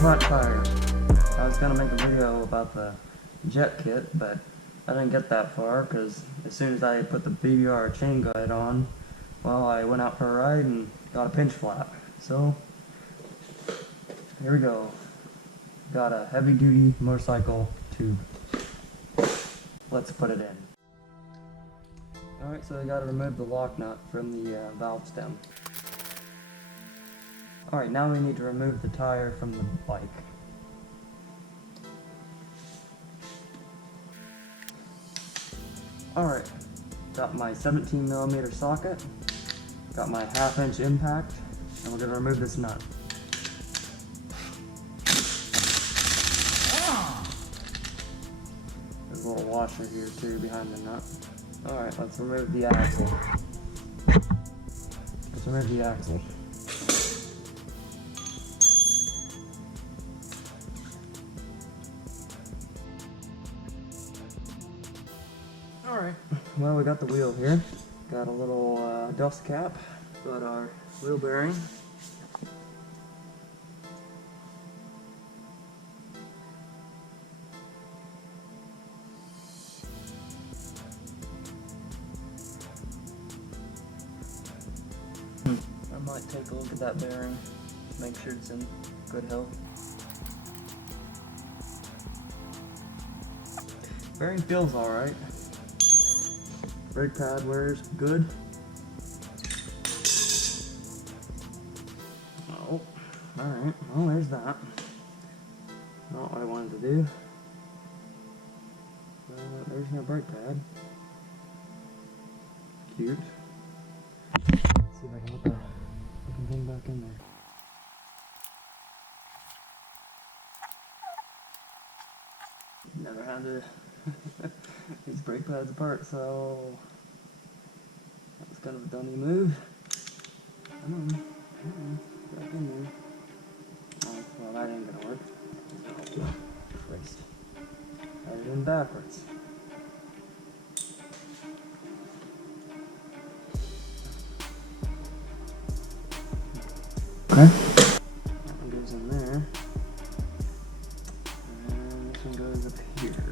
flat tire. I was gonna make a video about the jet kit, but I didn't get that far because as soon as I put the BBR chain guide on, well, I went out for a ride and got a pinch flat. So here we go. Got a heavy duty motorcycle tube. Let's put it in. Alright, so I gotta remove the lock nut from the valve stem. Alright, now we need to remove the tire from the bike. Alright, got my 17mm socket, got my 1/2 inch impact, and we're going to remove this nut. There's a little washer here too behind the nut. Alright, let's remove the axle. Let's remove the axle. Alright, well, we got the wheel here. Got a little dust cap. Got our wheel bearing. I might take a look at that bearing, make sure it's in good health. Bearing feels alright. Brake pad wears good. Oh, alright. Well, there's that. Not what I wanted to do. There's no brake pad. Cute. Let's see if I can put the fucking thing back in there. Never had to these brake pads apart, so that was kind of a dummy move. Back in there. Oh, well, that ain't gonna work. Oh, Christ. Had it in backwards. Okay. That one goes in there. And this one goes up here.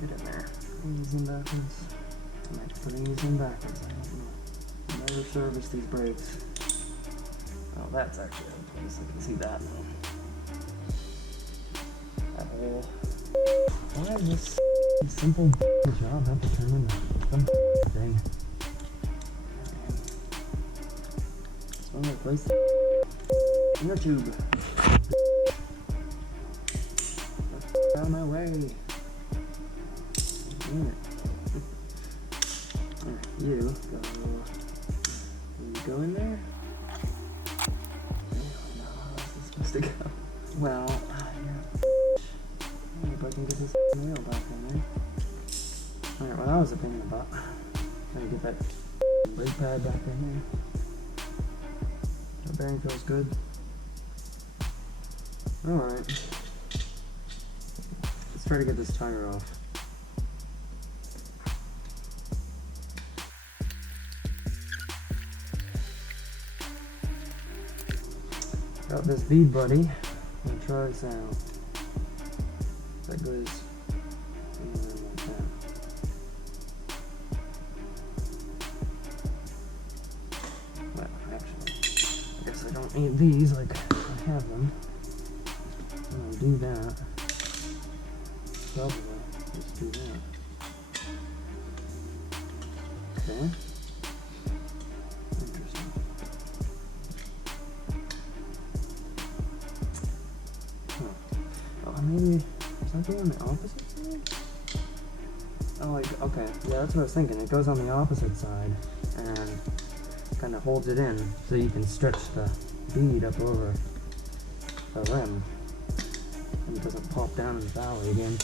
Get in there. These in backwards. I might put these in backwards. I don't know. Never service these brakes. Oh, that's actually out of place. I can see that now. That hole. Why is this simple job have to turn into some thing? So I'm gonna place the inner tube. Out of my way. Damn it. You go in there? No, this is supposed to go. Well, yeah. I hope I can get this wheel back in there. Alright, well, that was a pain in the butt. Gotta get that brake pad back in there. The bearing feels good. Alright. Let's try to get this tire off. Got this bead buddy. Let's try this out. That goes in there like that. Well, actually, I guess I don't need these like I have them. I'm gonna do that. Probably just do that. Okay. Maybe something on the opposite side? Oh, like, okay, yeah, that's what I was thinking. It goes on the opposite side and kind of holds it in so you can stretch the bead up over the rim and it doesn't pop down in the valley again.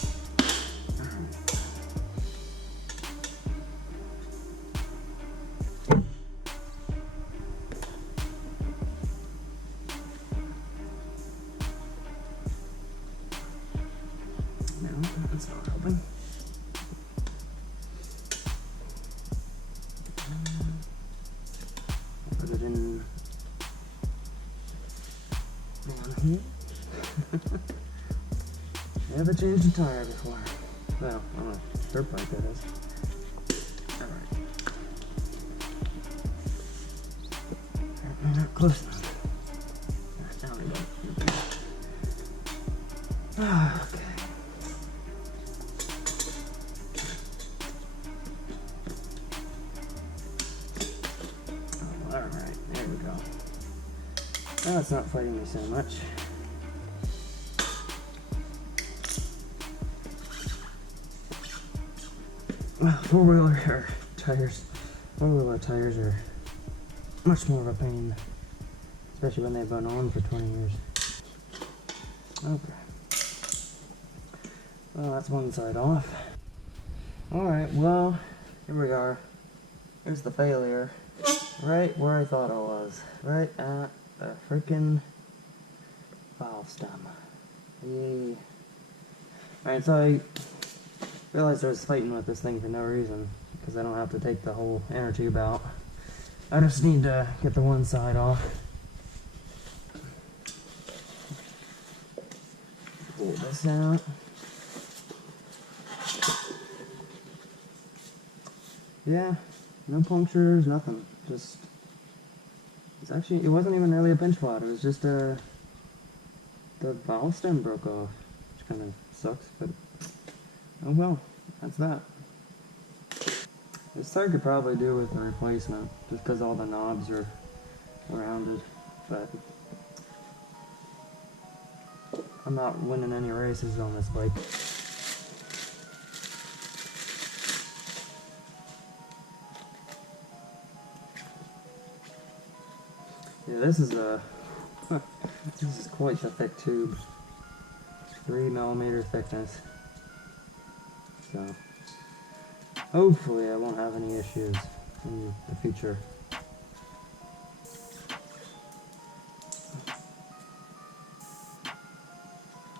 That's not helping. Never changed a tire before. Well, on a dirt bike that is. Alright. Apparently not close enough. Now we go. Okay. Oh, alright, there we go. Now it's not fighting me so much. Four-wheeler tires are much more of a pain, especially when they've been on for 20 years. Okay. Well, that's one side off. Alright, well, here we are. Here's the failure. Right where I thought it was. Right at the freaking valve stem. Yay. Alright, so I realized I was fighting with this thing for no reason, because I don't have to take the whole inner tube out. I just need to get the one side off. Pull this out. Yeah, no punctures, nothing. Just, it wasn't even really a pinch plot. It was just the valve stem broke off, which kind of sucks, but oh well, that's that. This tire could probably do with a replacement, just because all the knobs are rounded, but I'm not winning any races on this bike. Yeah, this is quite a thick tube. 3mm thickness. So hopefully I won't have any issues in the future.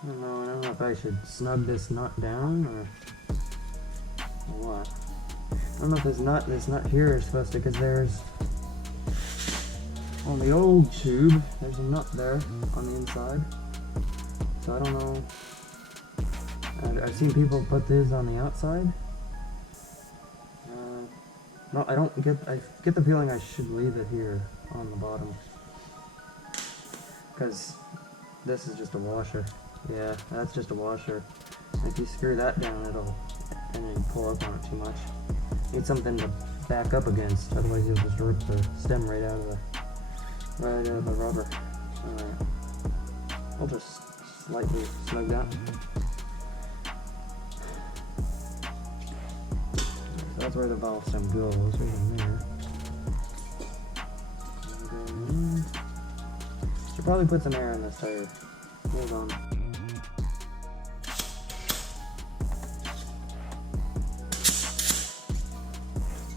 I don't know if I should snug this nut down or what. I don't know if this nut here is supposed to, because there's, on the old tube, there's a nut there on the inside. So I don't know. I've seen people put these on the outside. No, I get the feeling I should leave it here on the bottom, because this is just a washer. Yeah, that's just a washer. If you screw that down, and then pull up on it too much. Need something to back up against, otherwise you'll just rip the stem right out of the rubber. Alright. I'll just slightly snug that. That's where the valve stem goes, right in there. Should probably put some air in this tire. Hold on.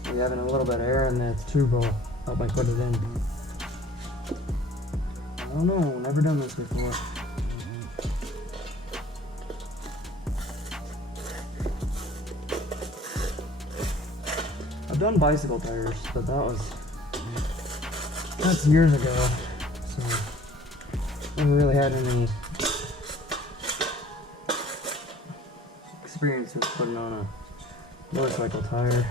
Maybe having a little bit of air in that tube will help me put it in. I don't know, never done this before. I've done bicycle tires, but that's years ago, so never really had any experience with putting on a motorcycle tire.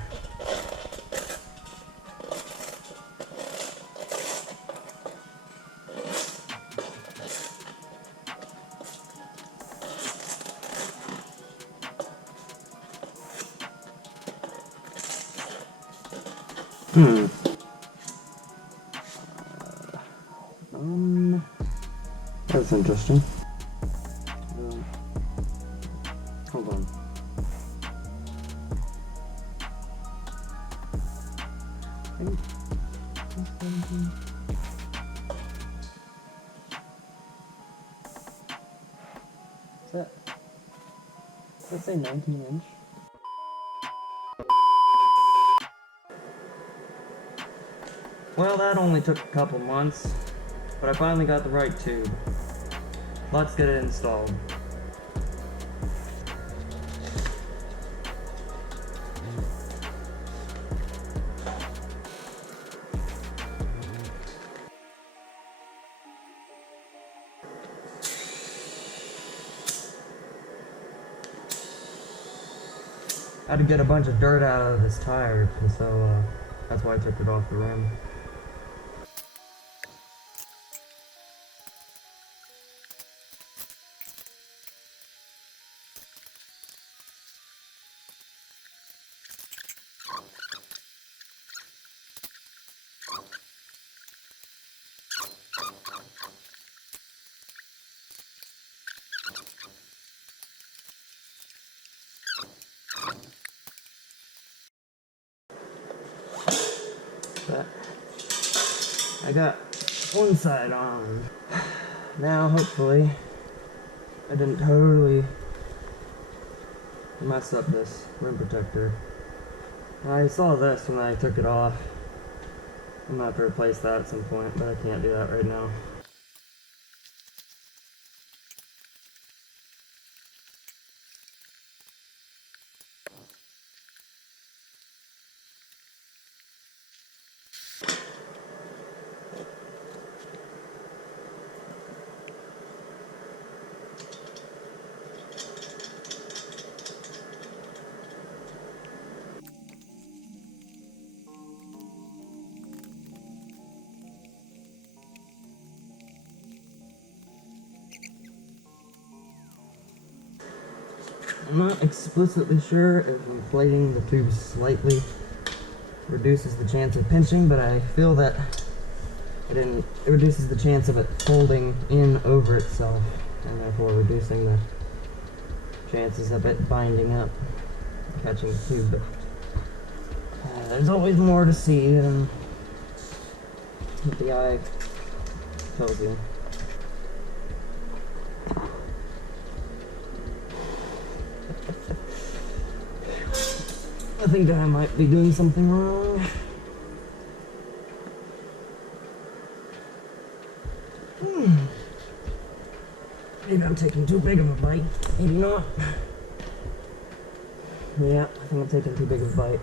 That's interesting. Hold on. Does that say 19 inch? Well, that only took a couple months, but I finally got the right tube. Let's get it installed. I had to get a bunch of dirt out of this tire, and so that's why I took it off the rim. But I got one side on. Now hopefully I didn't totally mess up this rim protector. I saw this when I took it off. I'm gonna have to replace that at some point, but I can't do that right now. I'm not explicitly sure if inflating the tube slightly reduces the chance of pinching, but I feel that it reduces the chance of it folding in over itself, and therefore reducing the chances of it binding up, catching the tube. But there's always more to see than what the eye tells you. I think I might be doing something wrong. Maybe I'm taking too big of a bite. Maybe not. Yeah, I think I'm taking too big of a bite.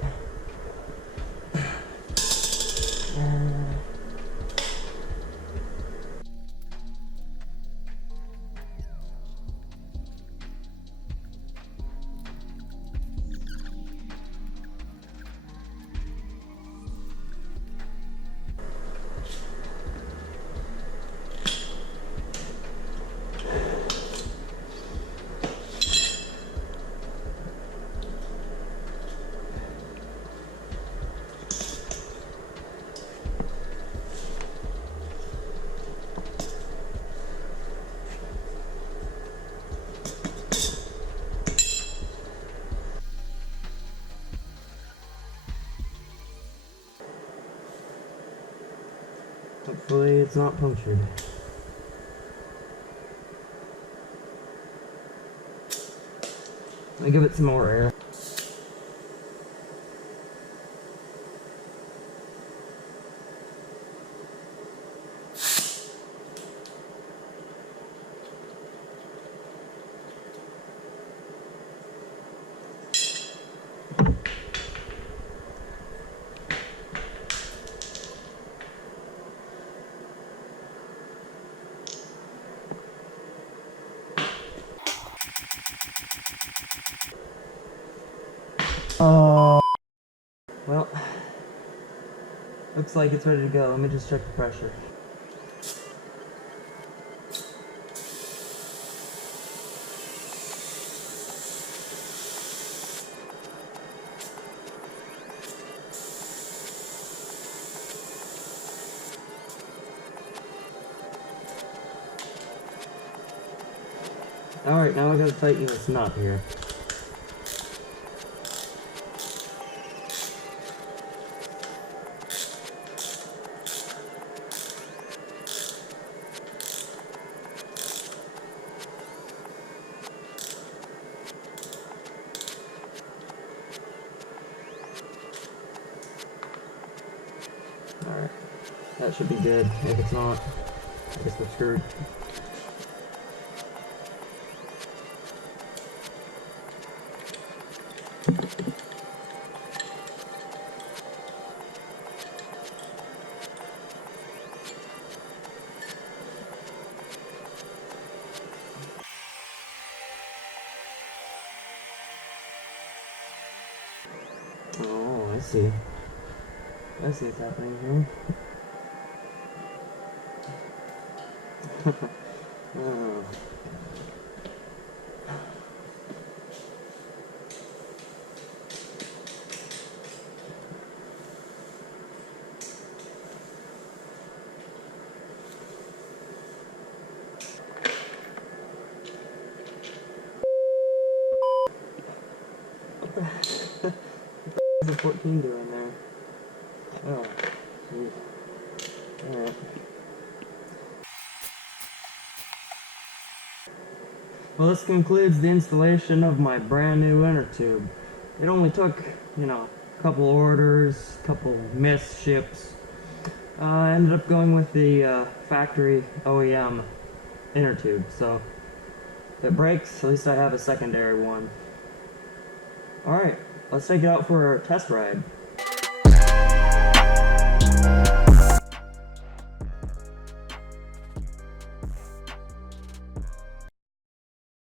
Hopefully it's not punctured. Let me give it some more air. Well, looks like it's ready to go. Let me just check the pressure. Alright, now I gotta tighten this knot here. Alright, that should be good. If it's not, I guess we're screwed. Oh, I see. I see what's happening here. Oh. What's the 14 doing there? Oh, jeez. Alright. Well, this concludes the installation of my brand new inner tube. It only took, you know, a couple orders, a couple missed ships. I ended up going with the factory OEM inner tube, so if it breaks, at least I have a secondary one. Alright, let's take it out for a test ride.